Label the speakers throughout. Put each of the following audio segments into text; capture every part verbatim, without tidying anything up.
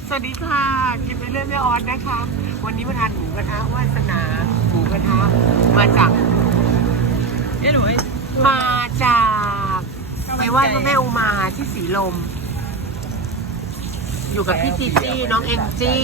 Speaker 1: สวัสดีค่ะกินไปเรื่อยแม่ออนนะคะวันนี้มาทานหมูกระทะวาสนาหมูกระทะมาจาก
Speaker 2: เอ้หนู
Speaker 1: มาจากไปไหว้พระแม่อุมาที่สีลมอยู่กับพี่จีจี้น้องเอ็นจี้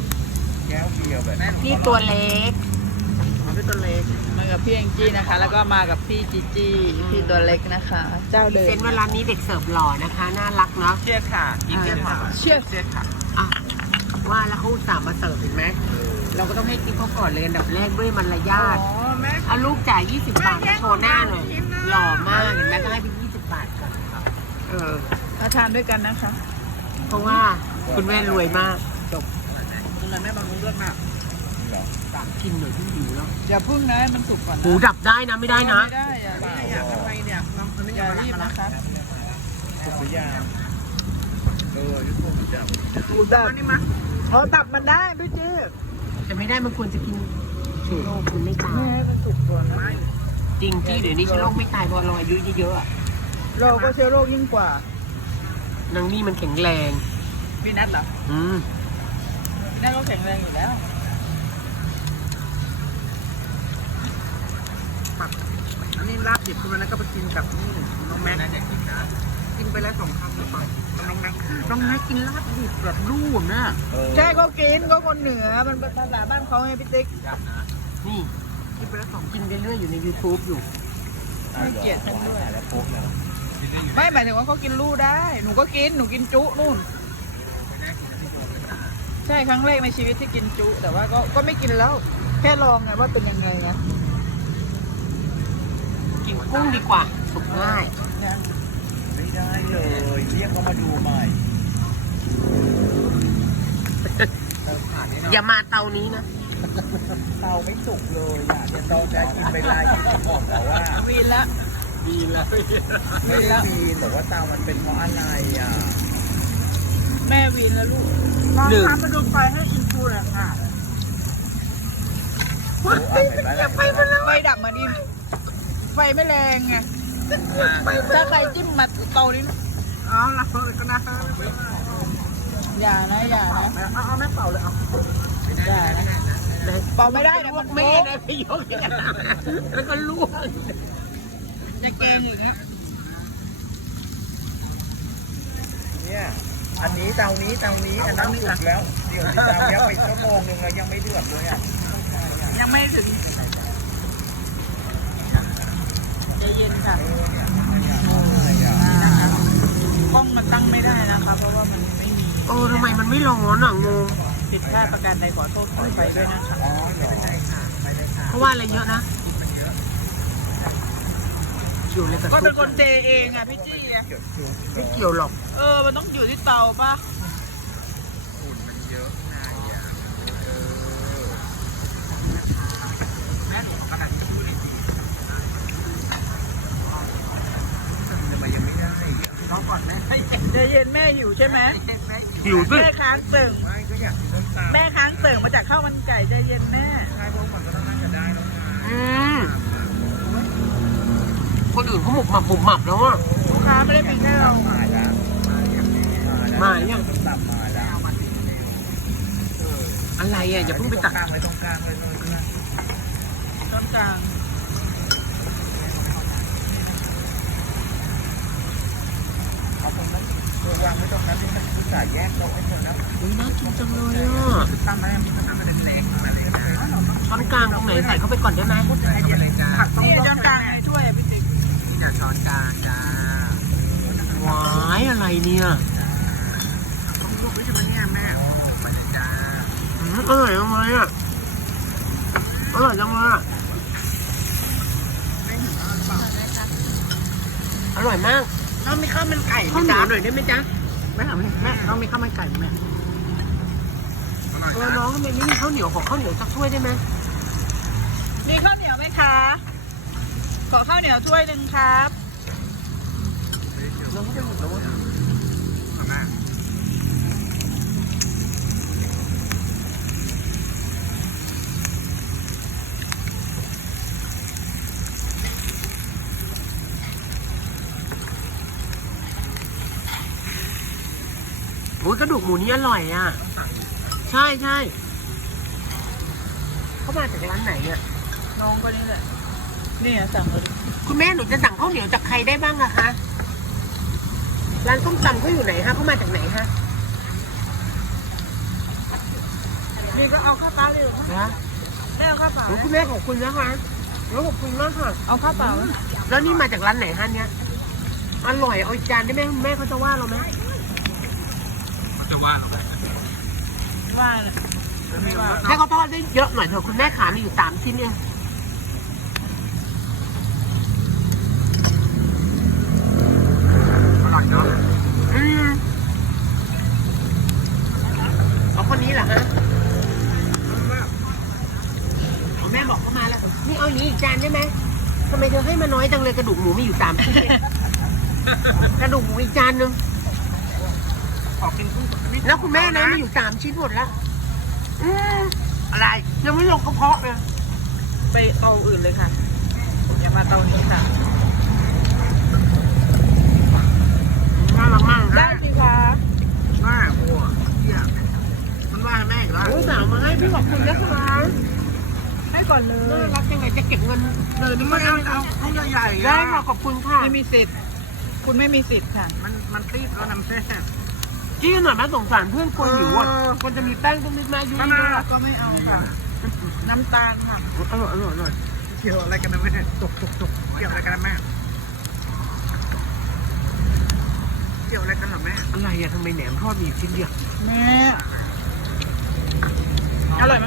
Speaker 1: พี่ตัวเล็กพี่ตัวเล็ก
Speaker 2: มากับพี่แองจี้นะคะแล้วก็มากับพี่จีจี้พี่ตัวเล็กนะคะเจ้าเดิม
Speaker 1: เซนเวลานี้เด็กเสิร์ฟหล่อนะคะน่ารักเนาะ
Speaker 2: เชื่อค่ะ
Speaker 1: เชื่อค่ะ
Speaker 2: เชื่อเชื่อค่ะ
Speaker 1: อ่ะว่าแล้วเขาสามมาเสิร์ฟเห็นไหมเราก็ต้องให้ติ๊กเขาก่อนเลยอันดับแรกด้วยมารยาทเอาลูกจ่ายยี่สิบบาทโชว์หน้าหน่อยหล่อมากเห็นไหมก็ให้ไปยี่สิบบาทก่อนเออ
Speaker 2: มาทานด้วยกันนะคะ
Speaker 1: เพราะว่าคุณแม่รวยมากจบ
Speaker 2: คุณแม่บางรู้เรื่องมาก
Speaker 1: กินหน่อยที่หิวแล้ว
Speaker 2: อย่าพึ่งนะมันสุกก่อน
Speaker 1: หูดับได้นะไม่ได้นะ
Speaker 2: ไม่ได้อย่าทำไมเนี่ยน้องอย่ารีบนะคะ
Speaker 3: สุกหรือยังเออยุทธภูมิจับ
Speaker 2: หูดับนี่มาเขาดับมันได้พี่เจ๊
Speaker 1: แต่ไม่ได้มันควรจะกินเชื้อโรคคุณไม่ตาย
Speaker 2: มันสุกก่อนนะ
Speaker 1: จริงที่เดี๋ยวนี้เชื้อโรคไม่ตายพอเราอายุเยอะ
Speaker 2: ๆเราก็เชื้อโรคยิ่งกว่าน
Speaker 1: างนี่มันแข็งแรง
Speaker 2: พี่นัทเหรอ
Speaker 1: อืม
Speaker 2: พี่นัทก็แข็งแรงอยู่แล้วอันนี้ลาบดิบคุณนั้นก็ไปกินกับนี่น้องแม็กน่าจะกินนะกินไปแล้วสองคำแล้วไปน้องแม็ก
Speaker 1: น้องแม็กกินลาบดิบแบบรูปนะ
Speaker 2: ใช่เขากินก็คนเหนือมันเป็นภาษาบ้านเขาไงพี่ติ๊ก
Speaker 1: นี่กินไปแล้วสองกินเรื่อยๆอยู่ใน ยูทูบ อยู่
Speaker 2: ไม่เกลียดฉันด้วยไม่หมายถึงว่าเขากินลูกได้หนูก็กินหนูกินจุนู่นใช่ครั้งแรกในชีวิตที่กินจุแต่ว่าก็ก็ไม่กินแล้วแค่ลองไงว่าเป็นยังไงนะ
Speaker 1: กินกุ้งดีกว่าสุกง่าย
Speaker 3: ไม่ได้เลยเรียกเขามาดูใหม่
Speaker 1: อย่ามาเตานี้นะ
Speaker 3: เตาไม่สุกเลยอ่ะเดี๋ยวเตาจะกินไปลายที่บอกแล้วว่า
Speaker 2: วีนละ
Speaker 1: วีนละ
Speaker 3: ไม่ได้วีนแต่ว่าเตามันเป็นเพราะอะไรอ่ะ
Speaker 2: แม่วีนแล้วลูกลองทำมาดูไฟให้อินฟูหน่อยค่ะไฟไฟไฟดับมาดิไฟไม่แรงไงถ้าใครจิ้มมาเตานี้อ๋อรับเลยก็นะอย่านะอย่านะเอาเอาแม่เป่าเลยเอาอย่านะเป่าไม่ได้นะ
Speaker 1: แม่นะพี่ยกอย่างนั้นแล้วก็ลวก
Speaker 2: จะแกงอยู่นะ
Speaker 3: เนี่ยอันนี้เตานี้เตานี้อันนั้นสุกแล้วเดี๋ยวเตาเนี้ยไปชั่วโมงนึงแล้วยังไม่เดือดเลยอ่ะ
Speaker 2: ยังไม่ถึงใจเย็นค่ะกล้องมันตั้งไม่ได้นะคะเพราะว่ามันไม่มี
Speaker 1: โอ้ทำไมมันไม่ร้อนอ่ะงง
Speaker 2: ผิดพลาดประการใดขอโทษขอไปด้วยนะคะ
Speaker 1: เพราะว่าอะไรเยอะนะเกี่ยวอะไรกับ
Speaker 2: ก็เป็นคนเทเองอ่ะพี่จี้อ่ะ
Speaker 1: ไม่เกี่ยวหรอก
Speaker 2: เออมันต้องอยู่ที่เตาป่ะ
Speaker 3: ฝุ่นมันเยอะนะอย่าเออแม่หนูขนาดนี้ทำไมยังไม่ได้รอก่อนแม่
Speaker 2: ใจเย็นแม่หิวใช่ไหม
Speaker 1: หิวด้วย
Speaker 2: แม่ค้างเติ่งแม่ค้างเติ่งมาจากข้าวมันไก่ใจเย็นแม่
Speaker 3: ใช่พวกมันก็ต้องนั่งกันได้แล้ว
Speaker 1: อืมคนอื่นเขาหมกหมับหมกหมับแล้วอ่ะ
Speaker 2: ลูกค้าไม่ได้เป็นแค่เรา
Speaker 3: มาแล้ว
Speaker 1: มาอย่าง
Speaker 3: ตับมาแล้ว
Speaker 1: อะไรอ่ะอย่าเพิ่งไปตัก
Speaker 3: กลางเลยตรงกลางเลยเลย
Speaker 2: ตรงกลาง
Speaker 3: เอาตรงนั้นตัววางไว้ตรงนั้นที่มันจ่ายแยกเราไว้ตรงนั้น
Speaker 1: อุ้ยน่ากินจังเลยอ่ะ
Speaker 3: ตั้งไว้มีตั้งไว้เล็กๆมาเลย
Speaker 1: ช้อนกลางตรงไหนใส่เข้าไปก่อนได้ไหม
Speaker 2: ผักต้องช้อนกลางในถ้วยพี่ติ๊ก
Speaker 3: นี่ช้อนกลางจ้า
Speaker 1: หวายอะไรเนี่ย
Speaker 3: ต้องลูกวิจารณ์เนี่ยแม่มาจ้า
Speaker 1: อร่อยจังเลยอ่ะอร่อยจังเลยอ่ะอร่อยมาก
Speaker 2: น้องมีข้าวมันไก่
Speaker 1: ข้าวเหนียวหน่อยได้ไหมจ๊ะ
Speaker 2: แม่ทำแม่น้องมีข้าวมันไก่ไหม
Speaker 1: เออน้องทำไมไม่มีข้าวเหนียวขอข้าวเหนียวสักถ้วยได้ไหม
Speaker 2: มีข้าวเหนียวไหมคะขอข้าวเหนียวถ้วยหนึ่งครับ
Speaker 1: น้องจะหมดแล้วอ่ะโอ้ยกระดูกหมูนี่อร่อยอ่ะใช่ใช่เขามาจากร้านไหนอ่ะ
Speaker 2: น้องก็นี่แหละนี่อ่ะสั่งเลย
Speaker 1: คุณแม่หนูจะสั่งข้าวเหนียวจากใครได้บ้างอะคะร้านส้มตำเขาอยู่ไหนฮะเขามาจากไหนฮะ
Speaker 2: นี่ก็เอาข้าวเปล่าเลย
Speaker 1: นะ
Speaker 2: แม่เอาข้าวเปล่า
Speaker 1: โอ้คุณแม่ขอบคุณนะคะแล้วขอบคุณมากค่ะ
Speaker 2: เอาข้าวเปล่า
Speaker 1: แล้วนี่มาจากร้านไหนฮะเนี้ยอร่อยเอาอีกจานได้ไหมคุณแม่เขาจะว่าเราไหม
Speaker 3: จะว่าเรา
Speaker 2: ว่าเลย
Speaker 1: ให้เขาทอดได้เยอะหน่อยเถอะคุณแม่ขามีอยู่สามชิ้นเอง
Speaker 3: อร่อยเนาะ
Speaker 1: อืมเอาคนนี้เหรอฮะเอาแม่บอกเขามาแล้วนี่เอาอย่างนี้อีกจานได้ไหมทำไมเธอให้มาน้อยจังเลยกระดูกหมูมีอยู่สามชิ้นเองกระดูกหมูอีกจานนึง
Speaker 3: ขอกินกุ้งสดนิด
Speaker 1: แล้วคุณแม่นะมีอยู่สามชิ้นหมดแล้วอืมอะไรยังไม่ลงกระเพาะเลย
Speaker 2: ไปเตาอื่นเลยค่ะอย่ามาเตานี้ค่ะ
Speaker 1: น่ารักมาก
Speaker 2: ได้สิคะ
Speaker 3: ว่าโอ้เหี้ยมันว่าแม่อีกแล้ว
Speaker 1: โอ้สั่งมาให้พี่ขอบคุณนะคะ
Speaker 2: ให้ก่อนเล
Speaker 1: น่าย รักยังไงจะเก็บเงินเดินนี่
Speaker 3: ไม่
Speaker 1: ไม่
Speaker 3: เอา
Speaker 1: ได้
Speaker 3: เอาเอาใหญ่ๆ
Speaker 1: ได้
Speaker 3: อะ
Speaker 1: ค่ะขอบคุณค่ะ
Speaker 2: ไม่มีสิทธิ์คุณไม่มีสิทธิ์ค่ะ
Speaker 3: มันมันตีบแล้วน้ำแซ่บ
Speaker 1: จี้หน่อยนะสงสารเพื่อนคนหิวอ่ะ
Speaker 3: เออ
Speaker 1: คนจะมีแป้งต้องนิดมายุ่ย
Speaker 3: มะ
Speaker 1: ๆ
Speaker 3: นาว
Speaker 1: อะ
Speaker 2: ก็ไม่เอาค่ะ น้ำตาลค่ะ
Speaker 1: อร่อยอร่อยอร่อย
Speaker 3: เกี่ยวอะไรกันนะแม่ตกตกตกเกี่ยวอะไรกันนะแม่เกี่ยวอะไรกันเหรอแม่
Speaker 1: อะไรอะทำไมแหนมทอดมีชิ้นเดียว
Speaker 2: แม่อร่อยไหม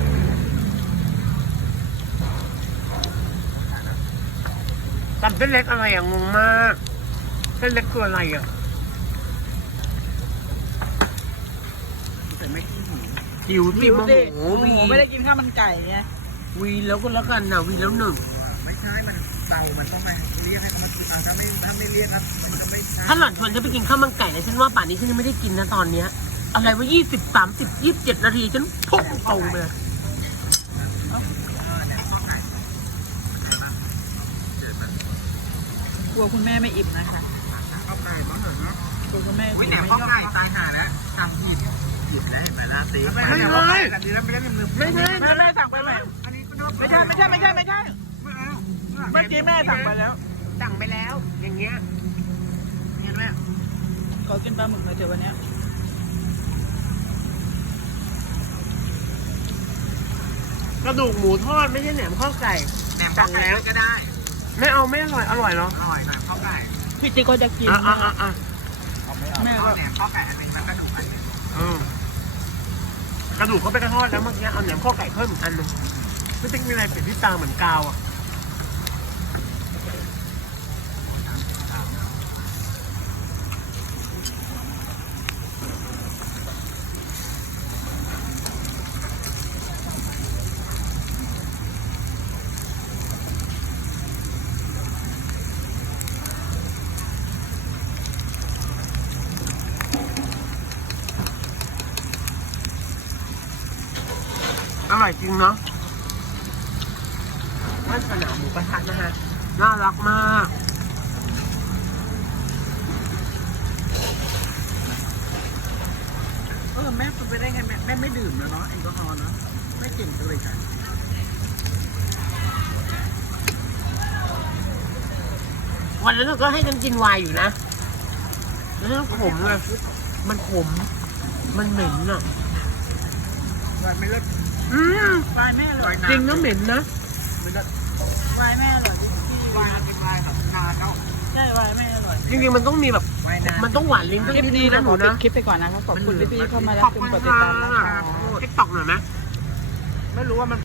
Speaker 1: ตับเส้นเล็กอะไรอะงงมากเส้นเล็กคืออะไรอะ
Speaker 3: แต่ไม่ขี้หิว
Speaker 1: หิวสิโมโห
Speaker 2: โอ้โห
Speaker 1: วี
Speaker 2: ไม่ได้กินข้าวมันไก่ไง
Speaker 1: วีแล้วก็แล้วกันนะวีแล้วหนึ่ง
Speaker 3: ไม่ใช่มันเตามันต้องไปเรียกให้เขามากินอ่ะถ้าไม่ถ้าไม่เรียกนะมันก็ไม่ใช่
Speaker 1: ถ้าหล่อนชวนฉันไปกินข้าวมันไก่นะฉันว่าป่านนี้ฉันยังไม่ได้กินนะตอนเนี้ยอะไรว่ายี่สิบสามสิบยี่สิบเจ็ดนาทีฉันพุ่งตรงไปเลย
Speaker 2: กลัวคุณแม่ไม่อิ่มนะคะ
Speaker 3: ข้าวไก่มันเหรอเนาะ
Speaker 2: กลัวคุณแม่
Speaker 3: โอ้ย
Speaker 2: อิ่ม
Speaker 3: แหนม
Speaker 2: ไม่
Speaker 3: ข้าว
Speaker 2: ชอบ
Speaker 3: ไก่ตายห่าแล้วทำผิดผิดแล้วเห็นไหมล่ะสิไม่ใช่แบบนี้แล้วไม่ได้มือ
Speaker 1: ไม่ใช่
Speaker 2: แม่แม่สั่งไปไหม
Speaker 3: อันนี้ก็
Speaker 2: ไม่ใช่ไม่ใช่ไม่ใช่ไม่ใช่
Speaker 3: ไม่เอา
Speaker 2: เมื่อกี้แม่สั่งไปแล้ว
Speaker 1: สั่งไปแล้ว อย่างเงี้ย
Speaker 3: เห็นไหม
Speaker 2: ขอกินปลาหมึกหน่อยเถอะวันเนี้ย
Speaker 1: กระดูกหมูทอดไม่ใช่แหนมข้าวไก่
Speaker 3: แหนมข้าวไก่ก็ได้
Speaker 1: ไม่เอาไม่อร่อยอร่อยเหรอ
Speaker 3: อร่อยหน่อยข้าวไก่
Speaker 2: พี่จิ๊กก็จะกิน
Speaker 1: อ่ะอ่ะอ่ะอ่ะ
Speaker 3: แม่ก็แหนมข้าวไก่อันนึงมันก็ดูอันนึง
Speaker 1: เออ กระดูกเขาไปกระทอดแล้วเมื่อกี้เอาแหนมข้าวไก่เพิ่มอีกอันหนึงไม่ต้องมีอะไรเปลี่ยนที่ตาเหมือนกาวอ่ะอร่อยจริงเนาะวาสนาหมูกระทะนะฮะ น่ารักมาก
Speaker 3: เออแม่คุณไปได้ไงแม่แม่ไม่ดื่มแล้วเนาะแอลกอฮอล์เนาะไม่เก่งกันเลยกัน
Speaker 1: วันนั้นเราก็ให้ฉันกินไวน์อยู่นะ แล้วมันขมไงมันขม มันเหม็นอ่ะ
Speaker 3: วายไม่เลิศ
Speaker 1: อืม
Speaker 2: วายแม่อร่อย
Speaker 1: จริงนะเหม็นนะ
Speaker 3: ไม่เลิศ
Speaker 2: วายแม่อร่อยที่ที่
Speaker 3: วายกินวายครับชาเจ้า
Speaker 2: ใช่วายแม่อร่อย
Speaker 1: จริงๆมันต้องมีแบบ
Speaker 3: วายน้ำ
Speaker 1: มันต้องหวานลิ้นต้อง
Speaker 2: คลิป
Speaker 1: นิด
Speaker 2: นี้
Speaker 1: นึง
Speaker 2: เรา
Speaker 1: นะห
Speaker 2: ขอ
Speaker 1: นู
Speaker 2: ปิด
Speaker 1: นะ
Speaker 2: คลิปไปก่อนนะคะขอบคุณพี่ๆเข้ามารับ
Speaker 1: ขอบ
Speaker 2: ชม
Speaker 1: คุณ
Speaker 2: กดติด
Speaker 1: ค่ะ
Speaker 2: ตามนะคะ
Speaker 1: ติ๊กต็อกหน่อยไหมไม่รู้ว่ามัน